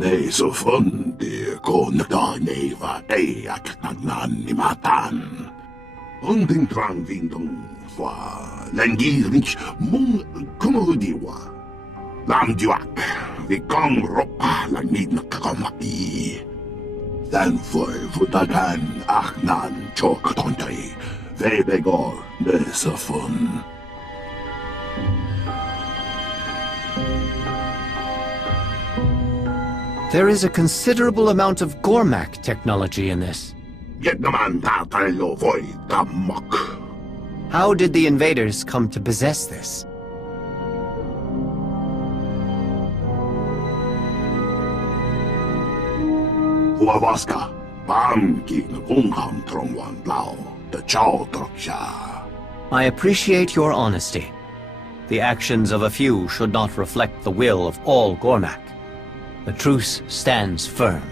내 소fon디 고나다네와 대약난난니마탄 엉등트랑 윙동과 랭기르치 몽 그모디와 남디왁 위강 로파 랑니나카마이 단포이 부다간 악난 조크돈타이 베베고 내 소폰 There is a considerable amount of Gormak technology in this. How did the invaders come to possess this? I appreciate your honesty. The actions of a few should not reflect the will of all Gormak. The truce stands firm.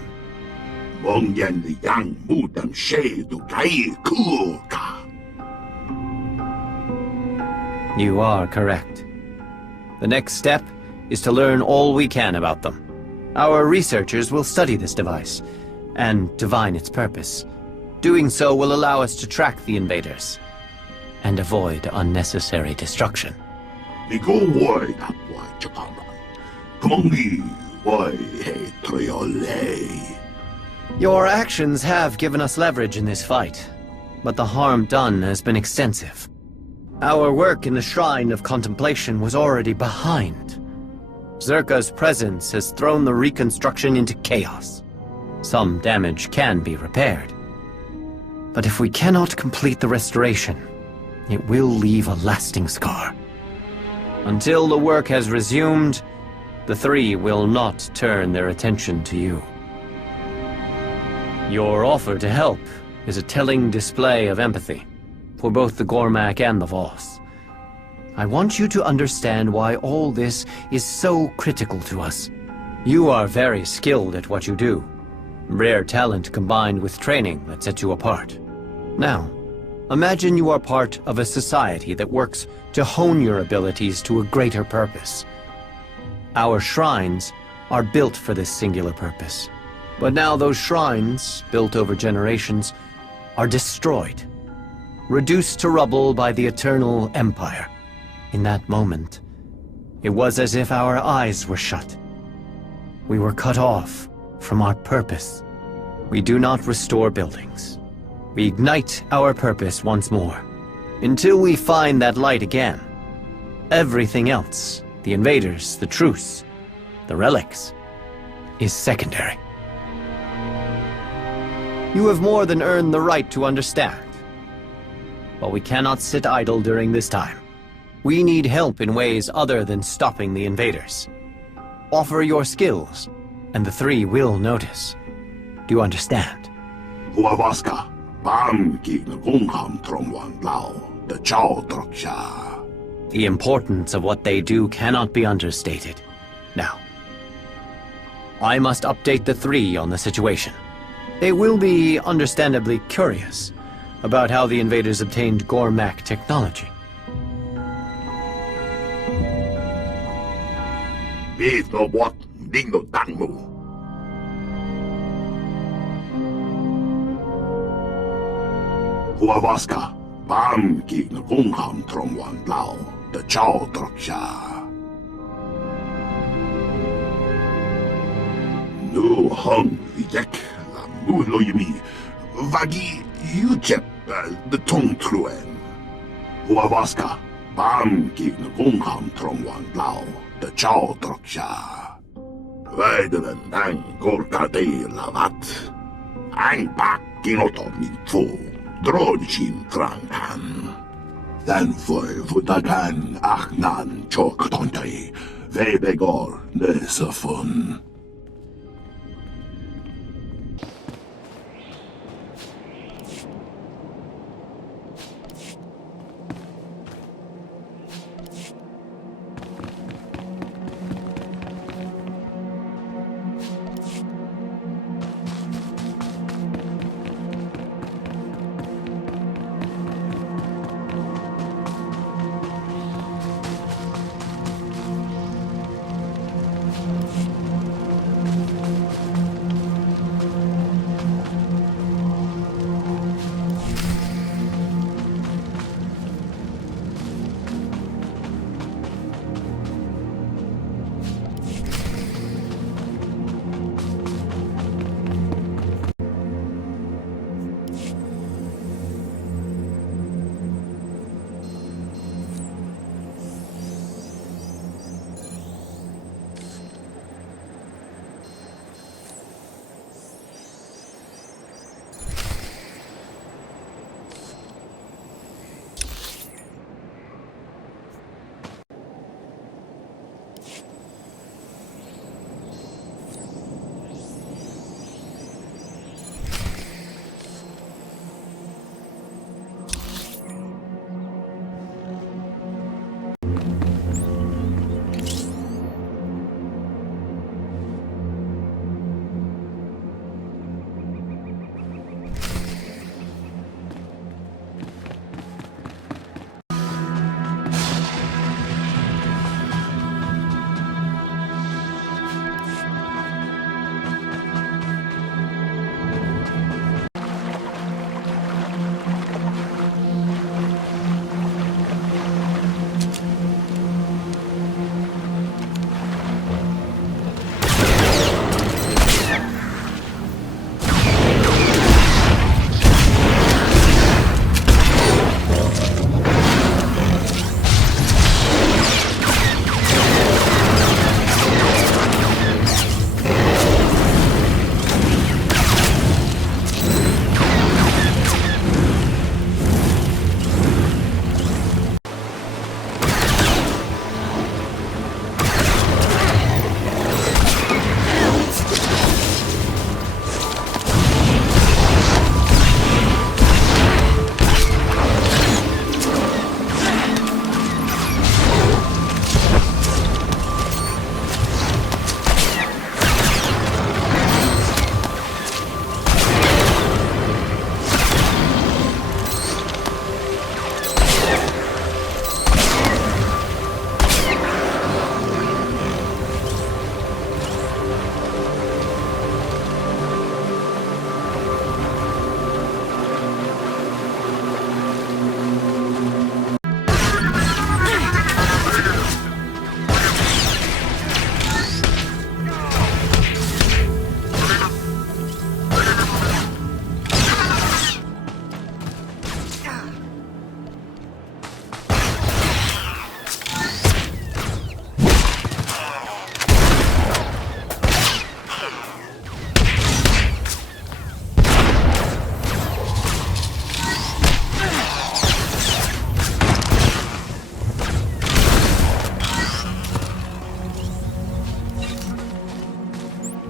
You are correct. The next step is to learn all we can about them. Our researchers will study this device and divine its purpose. Doing so will allow us to track the invaders and avoid unnecessary destruction. Your actions have given us leverage in this fight, but the harm done has been extensive. Our work in the Shrine of Contemplation was already behind. Zerka's presence has thrown the reconstruction into chaos. Some damage can be repaired. But if we cannot complete the restoration, it will leave a lasting scar. Until the work has resumed, the three will not turn their attention to you. Your offer to help is a telling display of empathy for both the Gormak and the Voss. I want you to understand why all this is so critical to us. You are very skilled at what you do. Rare talent combined with training that sets you apart. Now, imagine you are part of a society that works to hone your abilities to a greater purpose. Our shrines are built for this singular purpose. But now those shrines, built over generations, are destroyed, reduced to rubble by the Eternal Empire. In that moment, it was as if our eyes were shut. We were cut off from our purpose. We do not restore buildings. We ignite our purpose once more, until we find that light again. Everything else, the invaders, the truce, the relics, is secondary. You have more than earned the right to understand. But we cannot sit idle during this time. We need help in ways other than stopping the invaders. Offer your skills, and the three will notice. Do you understand? The importance of what they do cannot be understated. Now, I must update the three on the situation. They will be understandably curious about how the invaders obtained Gormak technology. Nu hung Jack la muloymi vagi Ujep the Tongtruen. Huavaska, Bam King Gungham Tromwan Lao, the Chow Troksha. Weideren Dang Gorka de Lavat. Ang Pak Kinotom Fu, Drojin Trangan. Dan Foy Vutagan Achnan Choktontai, Webegor Nesafun.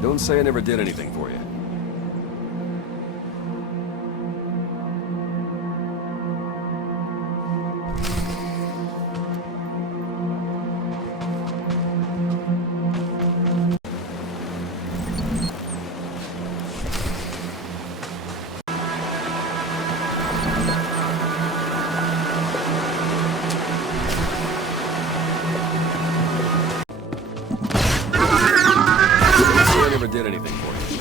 Don't say I never did anything for you. Never did anything for you.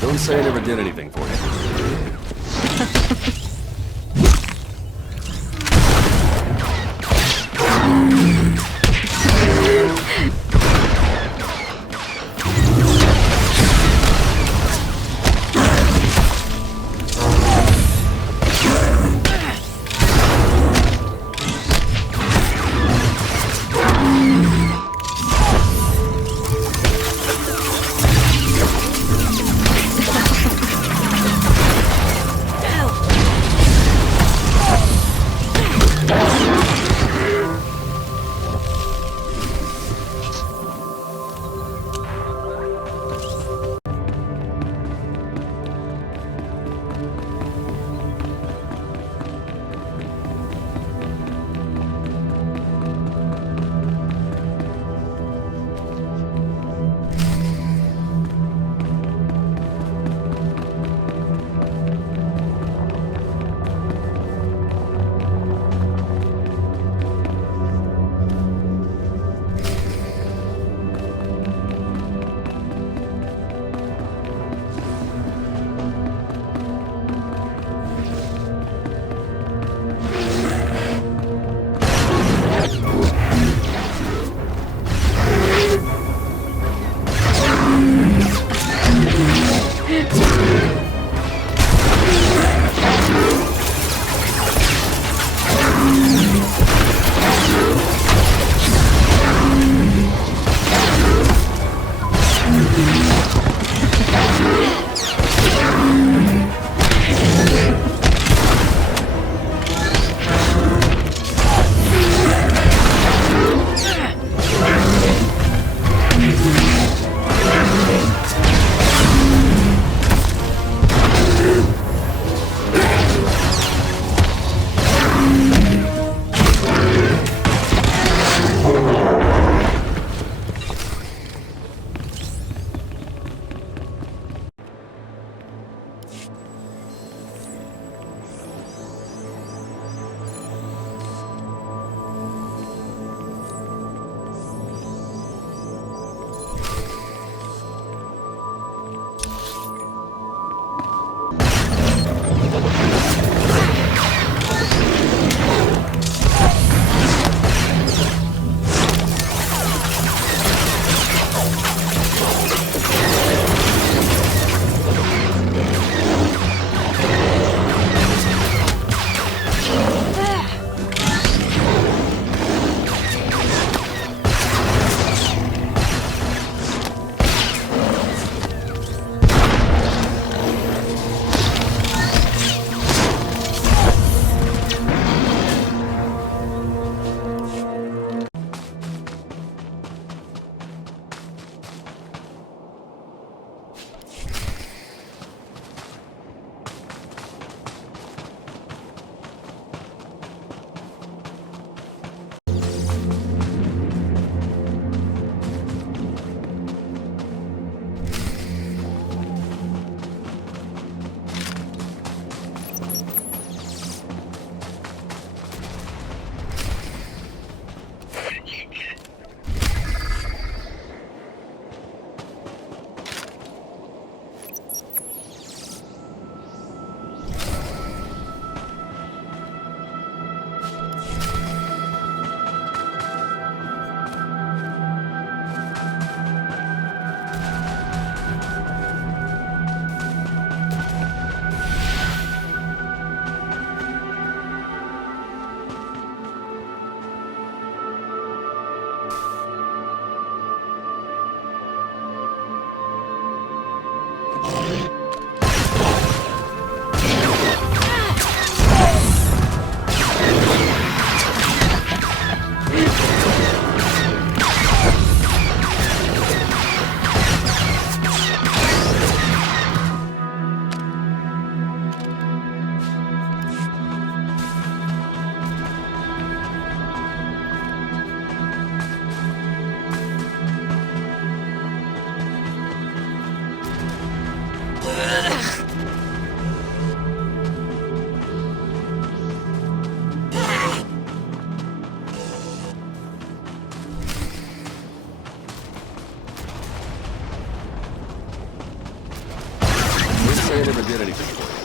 Don't say I never did anything for you. I never did anything for you.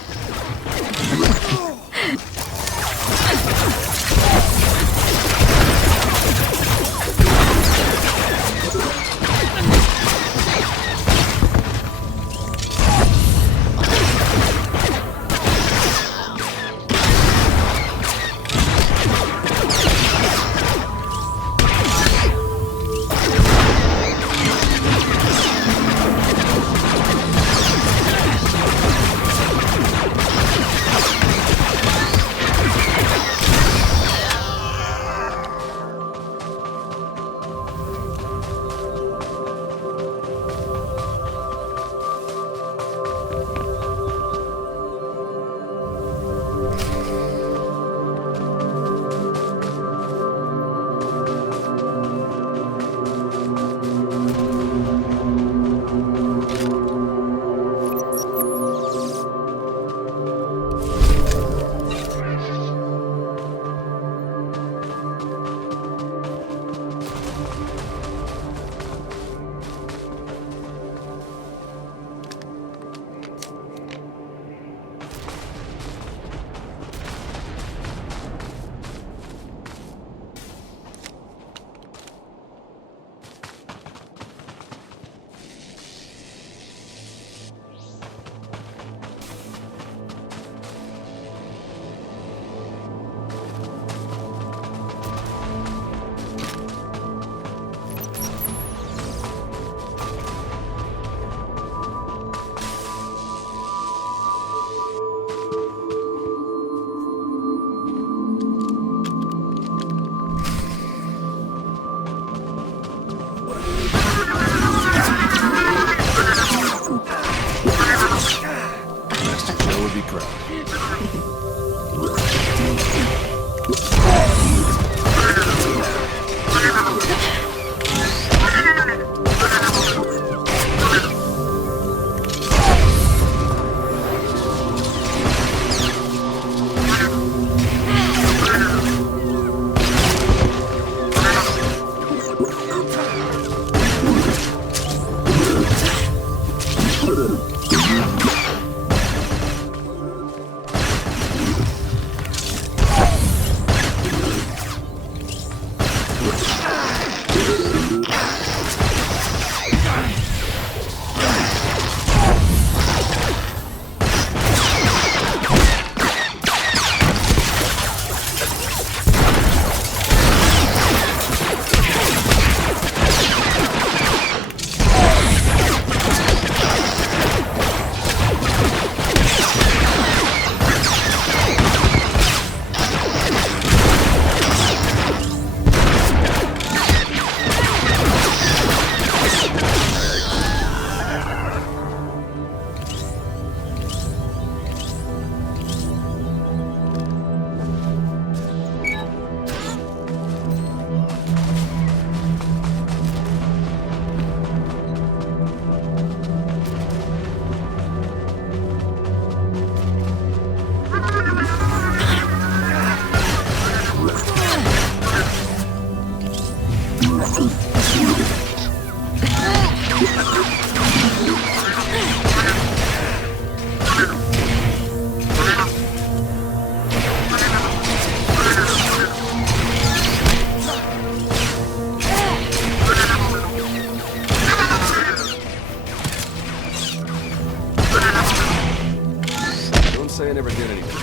say I never did anything.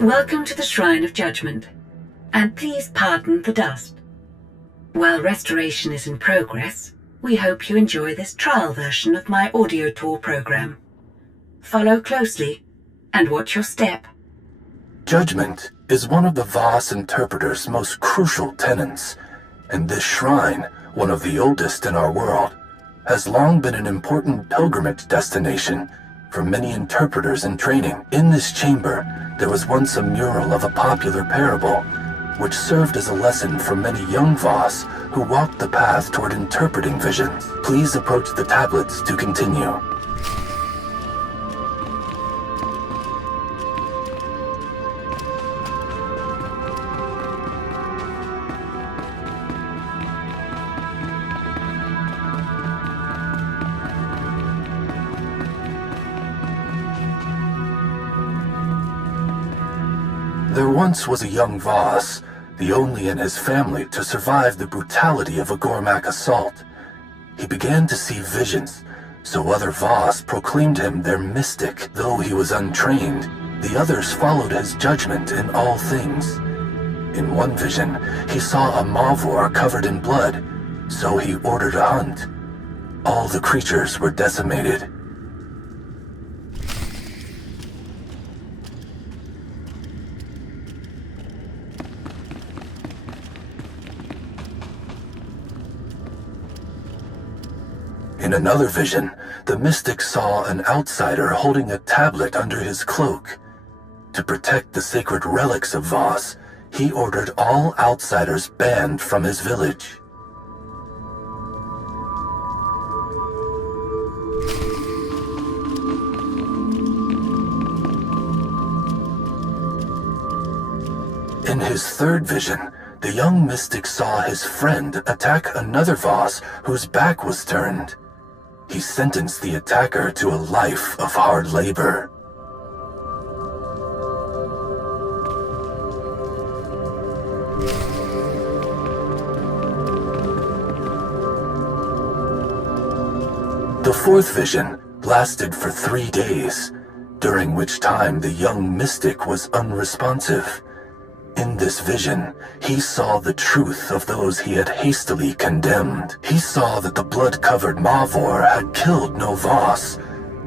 Welcome to the Shrine of Judgment, and please pardon the dust. While restoration is in progress, we hope you enjoy this trial version of my audio tour program. Follow closely, and watch your step. Judgment is one of the Voss interpreter's most crucial tenets, and this shrine, one of the oldest in our world, has long been an important pilgrimage destination for many interpreters in training. In this chamber, there was once a mural of a popular parable, which served as a lesson for many young Voss who walked the path toward interpreting visions. Please approach the tablets to continue. There once was a young Voss, the only in his family to survive the brutality of a Gormak assault. He began to see visions, so other Voss proclaimed him their mystic. Though he was untrained, the others followed his judgment in all things. In one vision, he saw a Mavor covered in blood, so he ordered a hunt. All the creatures were decimated. In another vision, the mystic saw an outsider holding a tablet under his cloak. To protect the sacred relics of Voss, he ordered all outsiders banned from his village. In his third vision, the young mystic saw his friend attack another Voss whose back was turned. He sentenced the attacker to a life of hard labor. The fourth vision lasted for 3 days, during which time the young mystic was unresponsive. In this vision, he saw the truth of those he had hastily condemned. He saw that the blood-covered Mavor had killed no Voss.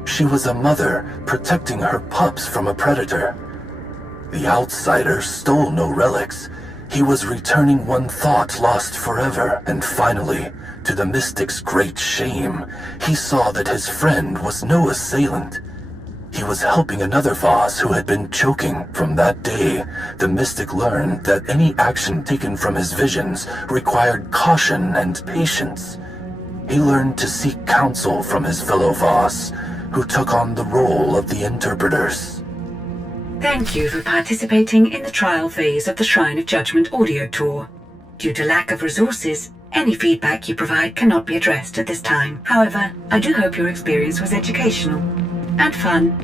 She was a mother protecting her pups from a predator. The outsider stole no relics. He was returning one thought lost forever. And finally, to the mystic's great shame, he saw that his friend was no assailant. He was helping another Voss who had been choking. From that day, the mystic learned that any action taken from his visions required caution and patience. He learned to seek counsel from his fellow Voss, who took on the role of the interpreters. Thank you for participating in the trial phase of the Shrine of Judgment audio tour. Due to lack of resources, any feedback you provide cannot be addressed at this time. However, I do hope your experience was educational and fun.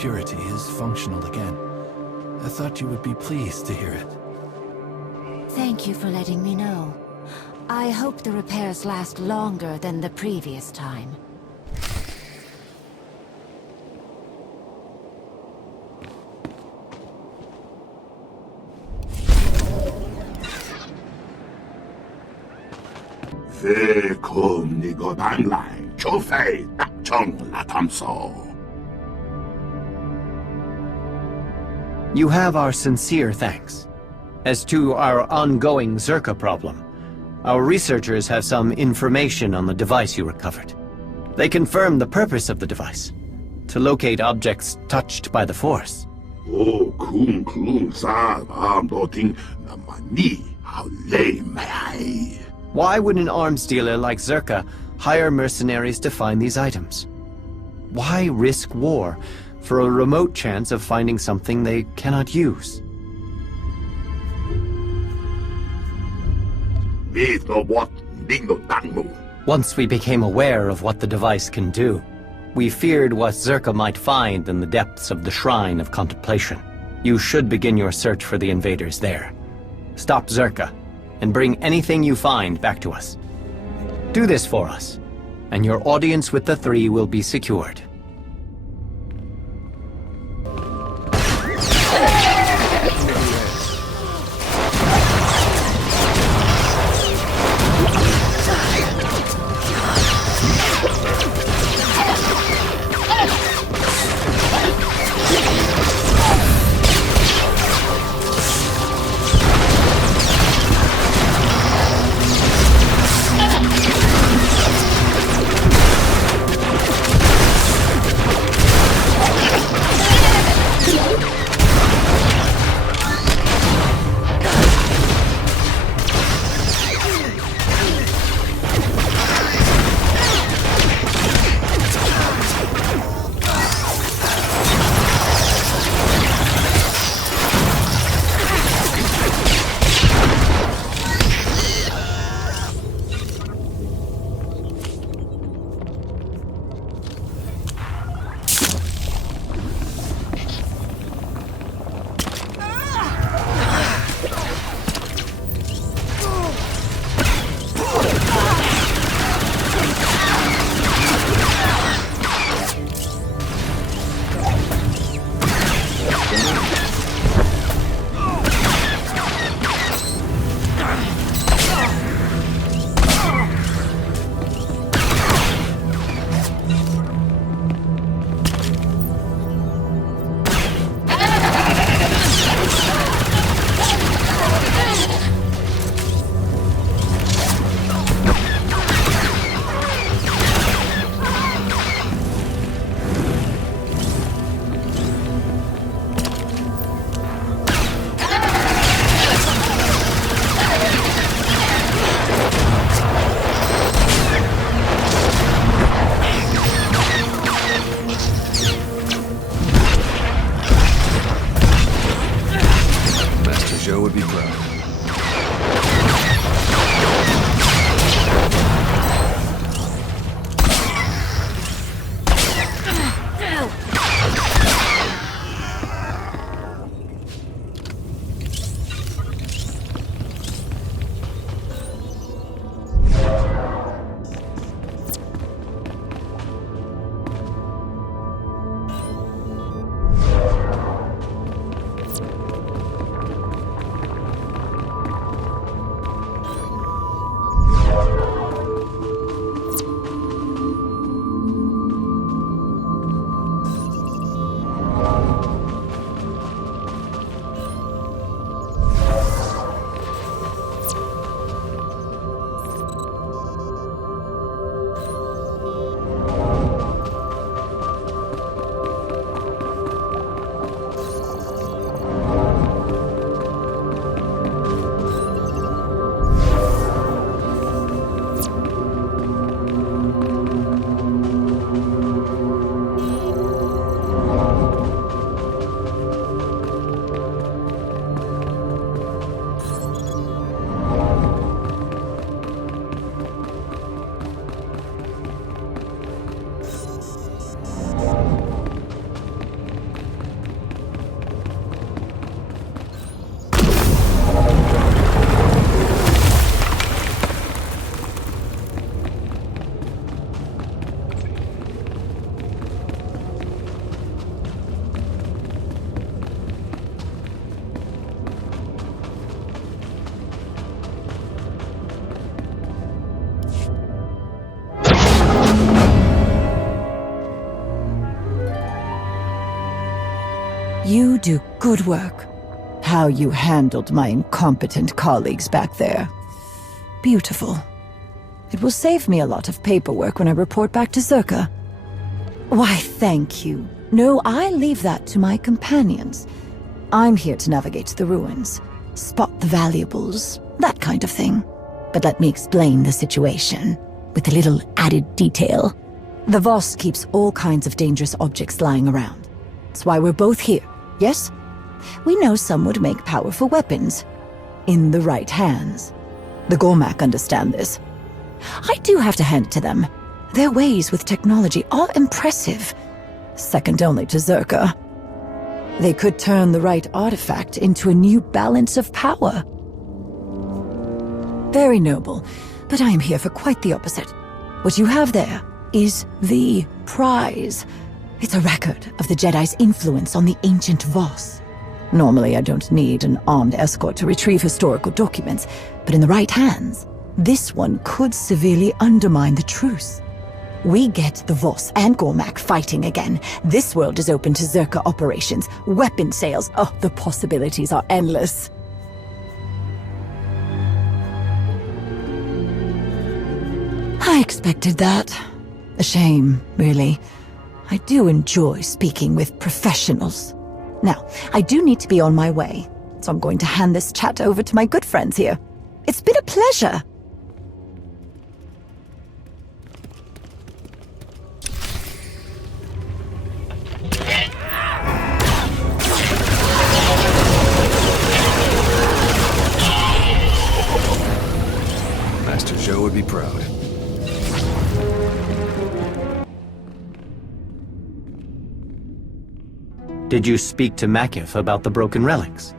security is functional again. I thought you would be pleased to hear it. Thank you for letting me know. I hope the repairs last longer than the previous time. Về không你個等嚟，除非特種來探索。You have our sincere thanks. As to our ongoing Zerka problem, our researchers have some information on the device you recovered. They confirm the purpose of the device, to locate objects touched by the Force. 空沙啱多聽，那麼你好累咩係？ Why would an arms dealer like Zerka hire mercenaries to find these items? Why risk war for a remote chance of finding something they cannot use? 呢個我邊度等我？ Once we became aware of what the device can do, we feared what Zerka might find in the depths of the Shrine of Contemplation. You should begin your search for the invaders there. Stop Zerka, and bring anything you find back to us. Do this for us, and your audience with the three will be secured. You do good work. How you handled my incompetent colleagues back there. Beautiful. It will save me a lot of paperwork when I report back to Zerka. Why, thank you. No, I leave that to my companions. I'm here to navigate the ruins, spot the valuables, that kind of thing. But let me explain the situation, with a little added detail. The Voss keeps all kinds of dangerous objects lying around. That's why we're both here, yes? We know some would make powerful weapons, in the right hands. The Gormak understand this. I do have to hand it to them. Their ways with technology are impressive, second only to Zerka. They could turn the right artifact into a new balance of power. Very noble, but I am here for quite the opposite. What you have there is the prize. It's a record of the Jedi's influence on the ancient Voss. Normally, I don't need an armed escort to retrieve historical documents, but in the right hands, this one could severely undermine the truce. We get the Voss and Gormak fighting again. This world is open to Zerka operations, weapon sales. Oh, the possibilities are endless. I expected that. A shame, really. I do enjoy speaking with professionals. Now, I do need to be on my way, so I'm going to hand this chat over to my good friends here. It's been a pleasure. Master Zhou would be proud. Did you speak to Makif about the broken relics?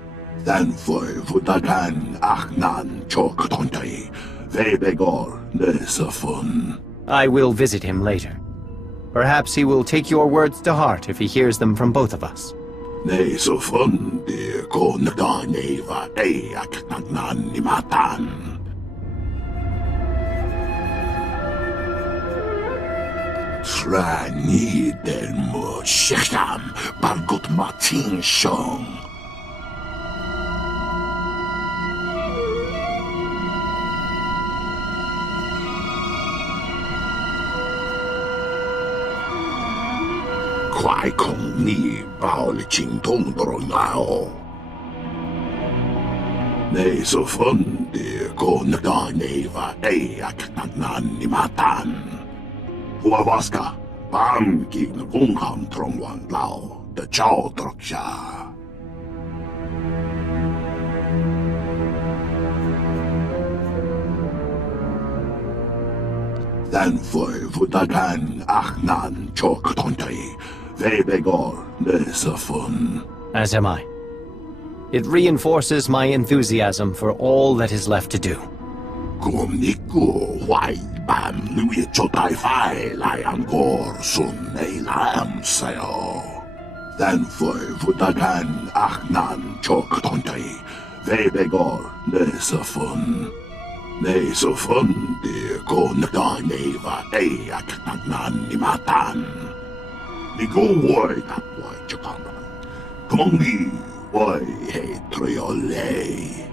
Den for Vutakan Achnan Choktontai, Vebegor Nesafun. I will visit him later. Perhaps he will take your words to heart if he hears them from both of us. Nesafun de Konadaneva Aknan Nimatan. Trani del Mo Shecham Bargot Martin Shong. Kwai Kong Ni Bao Li Ching Tong Dro Nao. Ne so fun de Konadaneva Aknan Nimatan. Huavaska, Bam Gin Wungham Trongwan Lao, the Chow Droksha. Then for Vutagan Achnan Choktontai, Vebegor Nesafun. As am I. It reinforces my enthusiasm for all that is left to do. Kumniku Wai Bam Lui Chotai Fai Liam Gor Sun Lam Sayo. Then for Vutagan Achnan Choktontai, Vebegor Nesafun. Nesafun de Konadaneva Aknan Nimatan. Nigo Wai that Wai Chakana. Kongi Wai He Triole.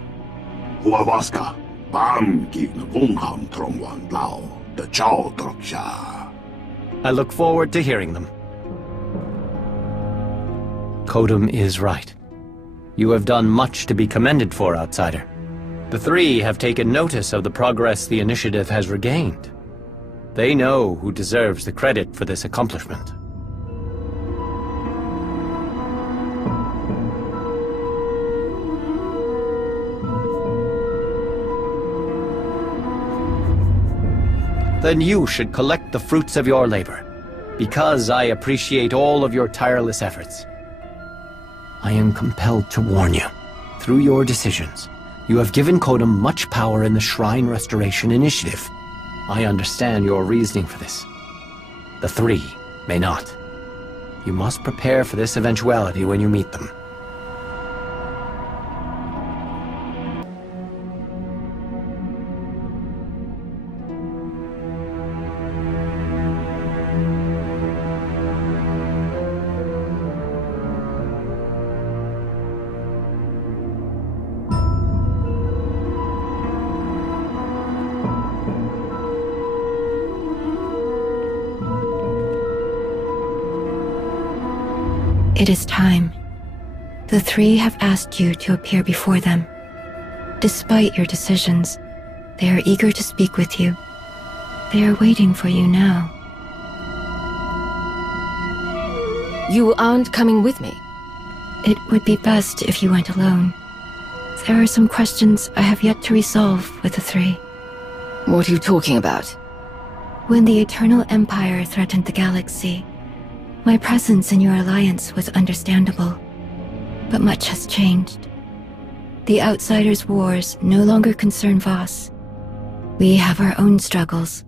Huavaska. Bam Gin Wungham Trongwan Lao, the Chow Droksha. I look forward to hearing them. Kodum is right. You have done much to be commended for, Outsider. The three have taken notice of the progress the initiative has regained. They know who deserves the credit for this accomplishment. Then you should collect the fruits of your labor, because I appreciate all of your tireless efforts. I am compelled to warn you. Through your decisions, you have given Kodum much power in the Shrine Restoration Initiative. I understand your reasoning for this. The three may not. You must prepare for this eventuality when you meet them. It is time. The three have asked you to appear before them. Despite your decisions, they are eager to speak with you. They are waiting for you now. You aren't coming with me? It would be best if you went alone. There are some questions I have yet to resolve with the three. What are you talking about? When the Eternal Empire threatened the galaxy, my presence in your alliance was understandable. But much has changed. The Outsiders' wars no longer concern Voss. We have our own struggles.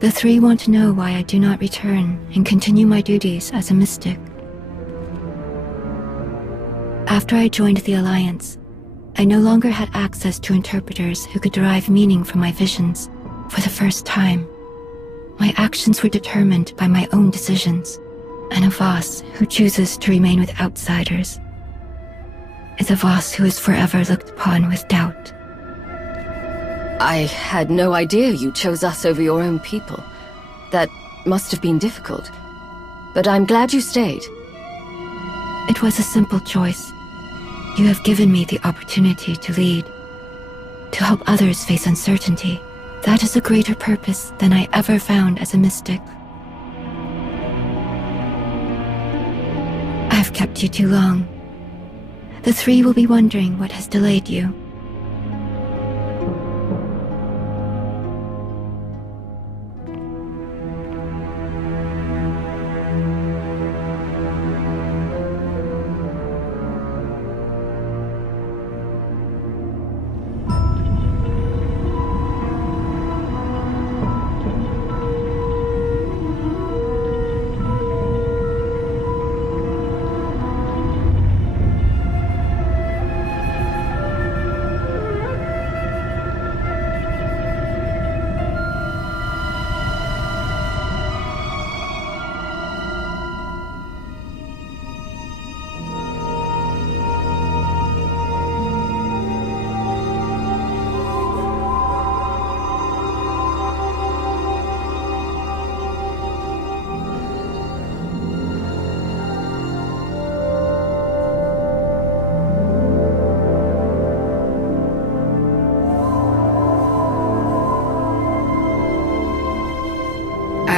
The three want to know why I do not return and continue my duties as a mystic. After I joined the Alliance, I no longer had access to interpreters who could derive meaning from my visions. For the first time, my actions were determined by my own decisions, and a Voss who chooses to remain with outsiders is a Voss who is forever looked upon with doubt. I had no idea you chose us over your own people. That must have been difficult. But I'm glad you stayed. It was a simple choice. You have given me the opportunity to lead, to help others face uncertainty. That is a greater purpose than I ever found as a mystic. I've kept you too long. The three will be wondering what has delayed you.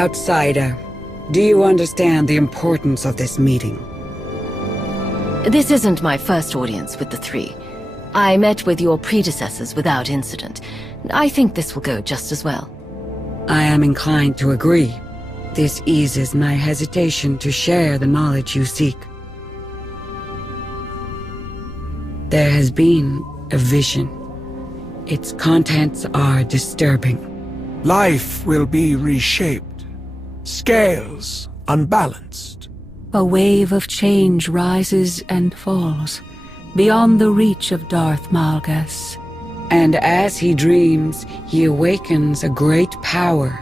Outsider, do you understand the importance of this meeting? This isn't my first audience with the three. I met with your predecessors without incident. I think this will go just as well. I am inclined to agree. This eases my hesitation to share the knowledge you seek. There has been a vision. Its contents are disturbing. Life will be reshaped. Scales unbalanced. A wave of change rises and falls, beyond the reach of Darth Malgus. And as he dreams, he awakens a great power.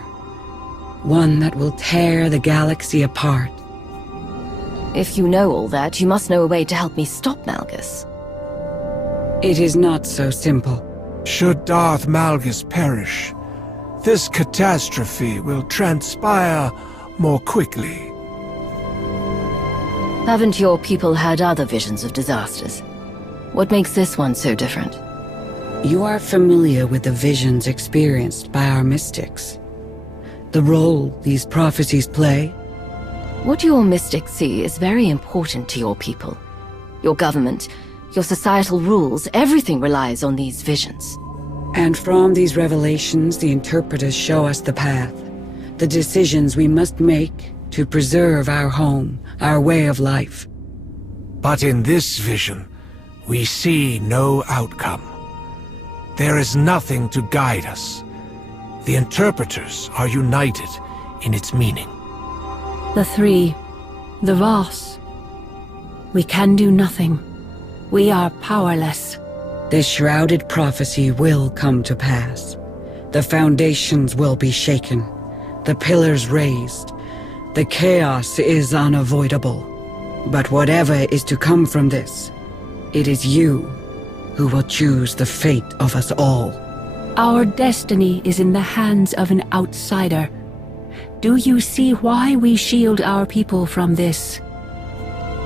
One that will tear the galaxy apart. If you know all that, you must know a way to help me stop Malgus. It is not so simple. Should Darth Malgus perish, this catastrophe will transpire more quickly. Haven't your people had other visions of disasters? What makes this one so different? You are familiar with the visions experienced by our mystics. The role these prophecies play? What your mystics see is very important to your people. Your government, your societal rules, everything relies on these visions. And from these revelations, the interpreters show us the path, the decisions we must make to preserve our home, our way of life. But in this vision, we see no outcome. There is nothing to guide us. The interpreters are united in its meaning. The three, the Voss. We can do nothing. We are powerless. This shrouded prophecy will come to pass. The foundations will be shaken, the pillars raised. The chaos is unavoidable. But whatever is to come from this, it is you who will choose the fate of us all. Our destiny is in the hands of an outsider. Do you see why we shield our people from this?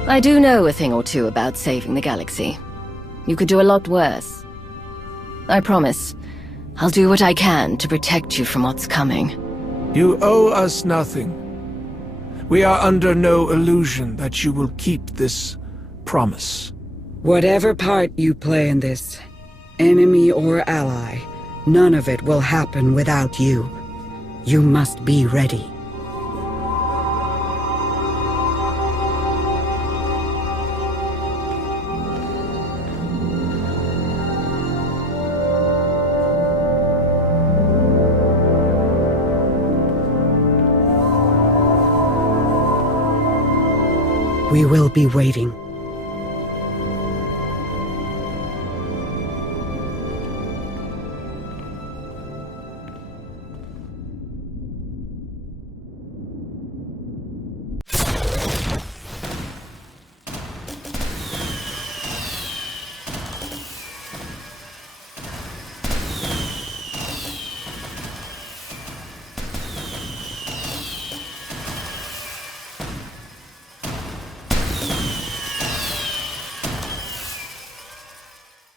I do know a thing or two about saving the galaxy. You could do a lot worse. I promise, I'll do what I can to protect you from what's coming. You owe us nothing. We are under no illusion that you will keep this promise. Whatever part you play in this, enemy or ally, none of it will happen without you. You must be ready. We will be waiting.